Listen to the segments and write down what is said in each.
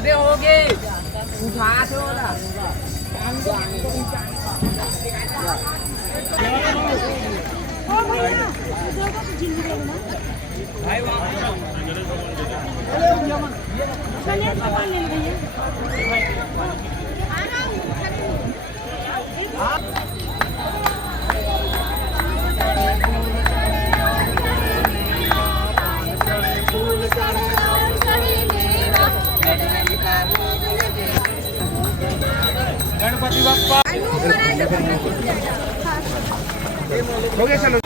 अबे हो गए उठा दो ना भाई गणपति बाप्पा हो गया चलो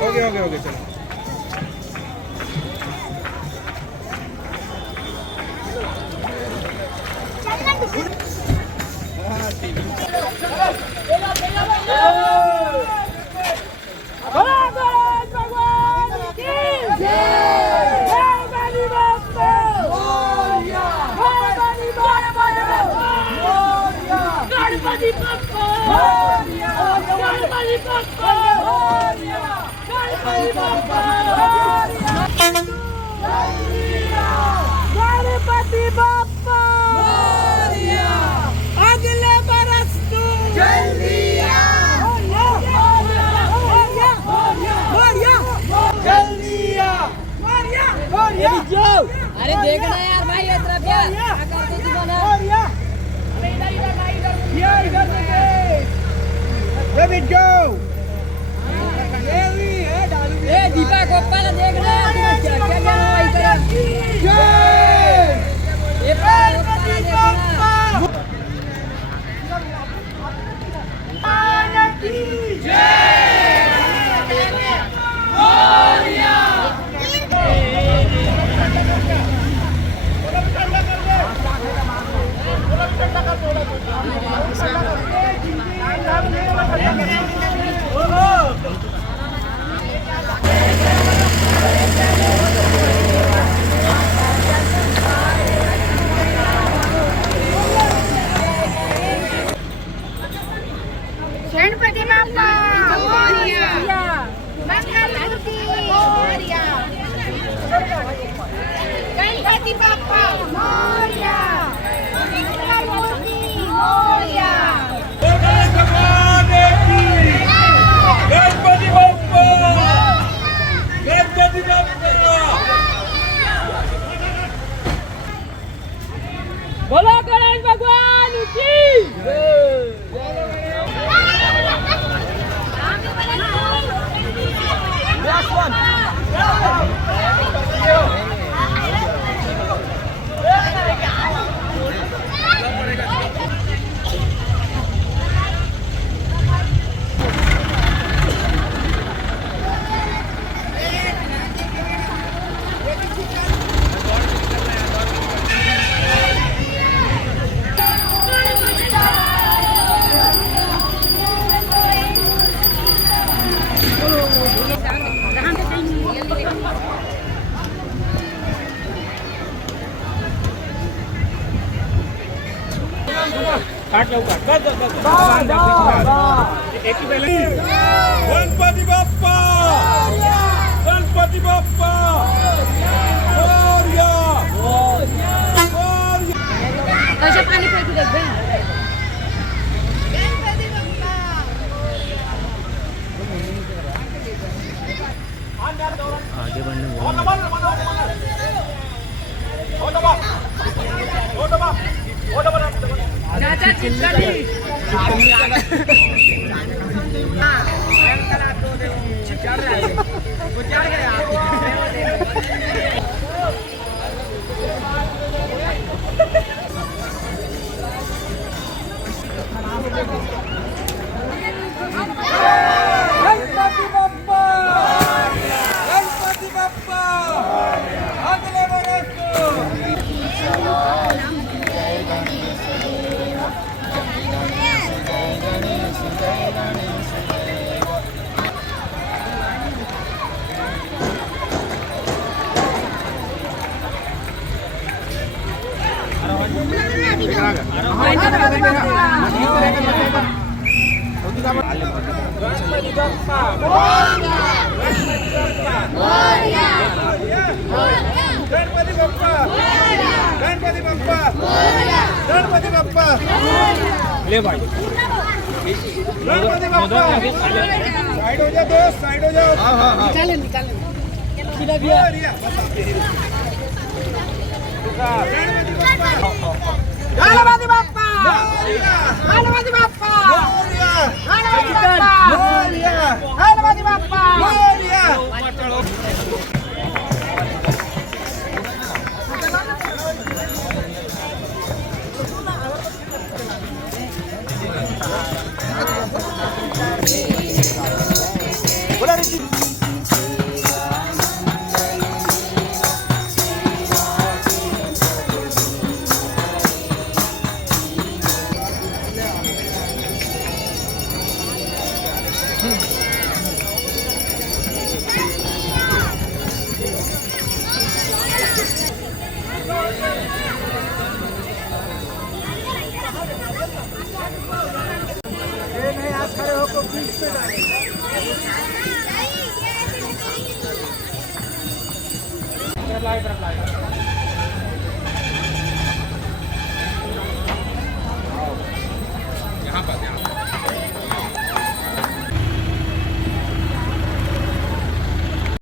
हो गया चलो गणपति बाप्पा गणपति बाप्पा गणपति बाप्पा गणपति बाप्पा अगले बरस तू जल्दी अरे देखना यार भाई ये तरफ यार क्या करते तू बना Let it go. ए दीपा को पहले देखना क्या क्या भाई तरफ ये गणपति बाप्पा की जय मोरया गणपति बाप्पा मोरया मंगलमूर्ति मोरया गणपति बाप्पा मोरया मंगलमूर्ति मोरया गणपति बाप्पा गणपति बाप्पा बोलो गणेश भगवान की काट लवकर एक ही पहले गणपति बाप्पा गणपति बाप्पा मोरया कशा पाणी फेकू देत बे आगे बढ़ने चाचा चिल्लानी चढ़ रहा है वो चढ़ गया गणपति बाप्पा गणपति बाप्पा अगले बरस गणपति बाप्पा गणपती बाप्पा ले भाई गणपती बाप्पा साइड हो जाओ दोस्त साइड हो जाओ निकाले सीधा भी गणपती बाप्पा गणपती बाप्पा गणपती बाप्पा तरफ लाइट